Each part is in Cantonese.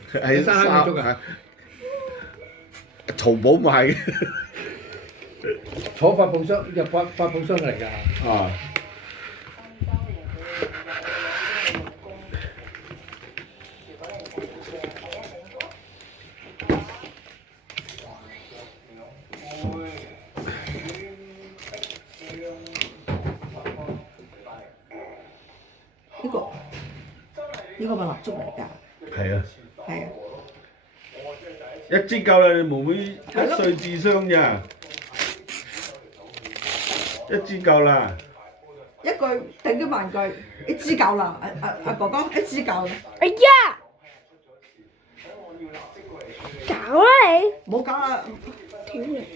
係生蝦米粥啊？淘寶買嘅。坐發泡箱入發泡箱嚟㗎。啊！呢個咪蠟燭嚟㗎。係啊，係啊，一支夠啦，你妹妹一歲智商咋，一支夠啦。一句頂咗萬句，一支夠啦，阿哥哥一支夠啦。哎呀！搞啦你！唔好搞啦，屌你！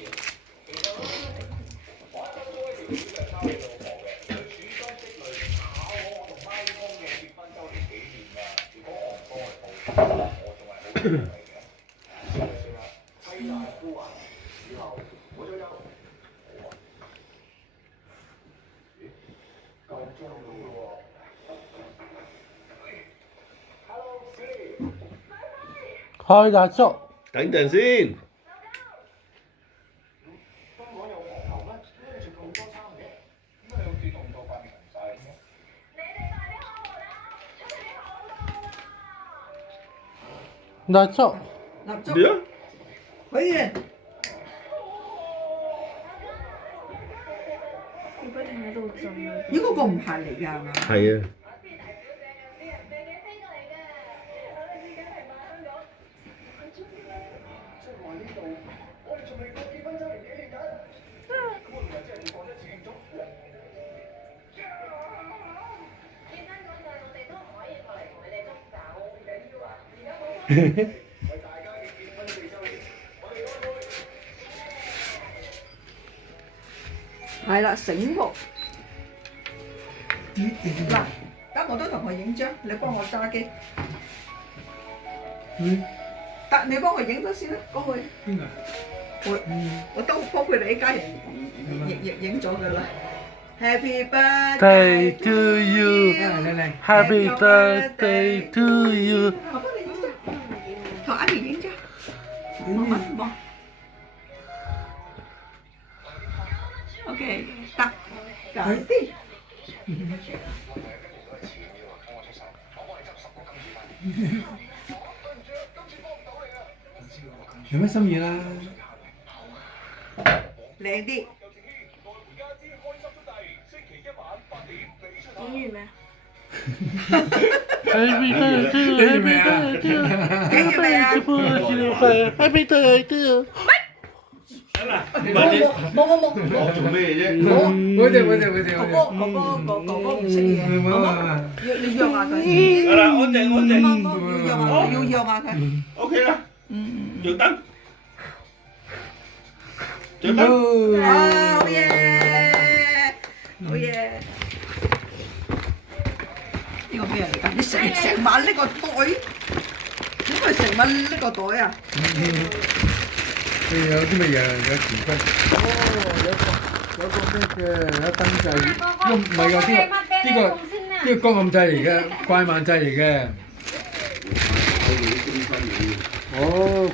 開蠟燭。等陣先。蠟燭。蠟燭。點啊？許願。你不停喺度震啊！呢個唔係嚟㗎係嘛？係啊。係啦，醒目。嗱，得我都同佢影張，你幫我揸機。得你幫我影咗先啦，幫佢。邊個？我都幫佢哋一家人影咗㗎啦。Happy birthday birthday to you. 嚟 Happy birthday to you. 我幫你影張，同阿爺影張。望。OK，得，搞掂。有咩心意啦？靚啲。影完未？ Happy birthday to you. Happy birthday to you. Happy birthday to you. 冇做咩啫？我哋。哥哥唔識嘢，你讓下佢。好啦，安靜。要讓下佢。 OK 啦。着燈。着燈。好嘢，好嘢。呢個咩嚟㗎？你成晚呢個袋，點解成晚呢個袋啊？有啲乜嘢？有匙羹。有個咩嘅？有燈掣。唔係㗎，呢個光暗掣嚟嘅，快慢掣嚟嘅。哦，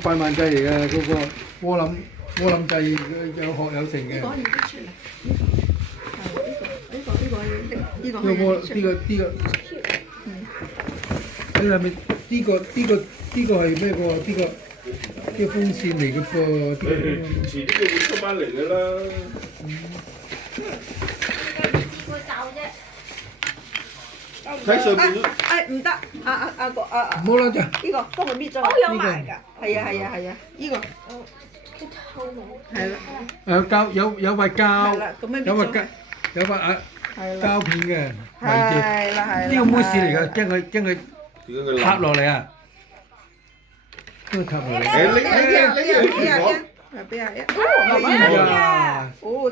快慢掣嚟嘅嗰個窩冧掣有學有成嘅。呢個要出嚟。呢個你係咪呢個係咩喎？呢個風扇嚟嘅噃。遲啲佢會出翻嚟㗎啦。睇上面。唔得，阿哥唔好啦，就呢個幫佢搣咗。有埋㗎。係啊，呢個即透明。係啦。膠有塊膠，係啦，咁樣有塊膠片嘅圍住。係啦。呢個 mousse 嚟㗎，驚佢塌落嚟啊！都塌落嚟。俾阿一。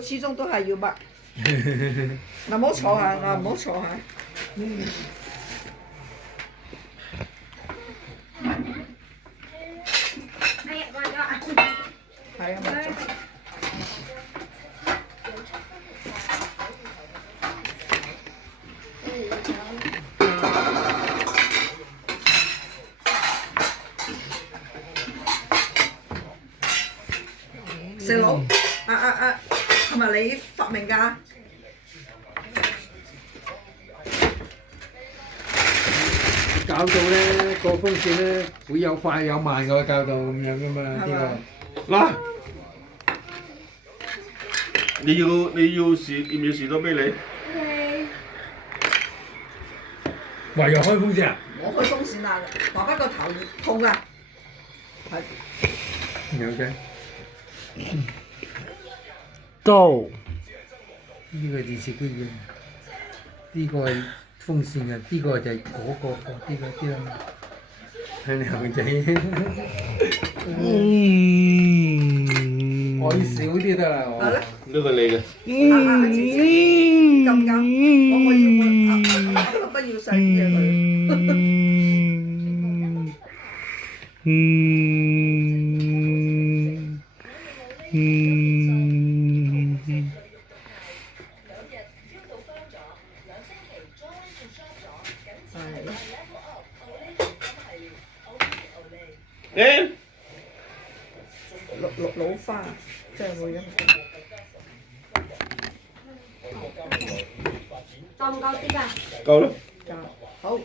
始終都係要抹。嗱，唔好坐下，唔好坐下。係啊，抹咗。石佬，係咪你發明㗎？搞到咧個風扇咧會有快有慢嘅，搞到咁樣噶嘛呢個。嗱，你要士多啤梨？唯有開風扇啊！我開風扇啦，爸爸個頭痛啊！係有嘅，到呢個電視機嘅，呢個係風扇嘅，呢個就係嗰個呢個啲啦。睇你後仔，可以少啲得啦。係咧，呢個你嘅。姐姐咁啱，我要爸爸要細啲嘅佢。誒，老花，即係會咁。夠唔夠啲㗎？夠啦。好，誒，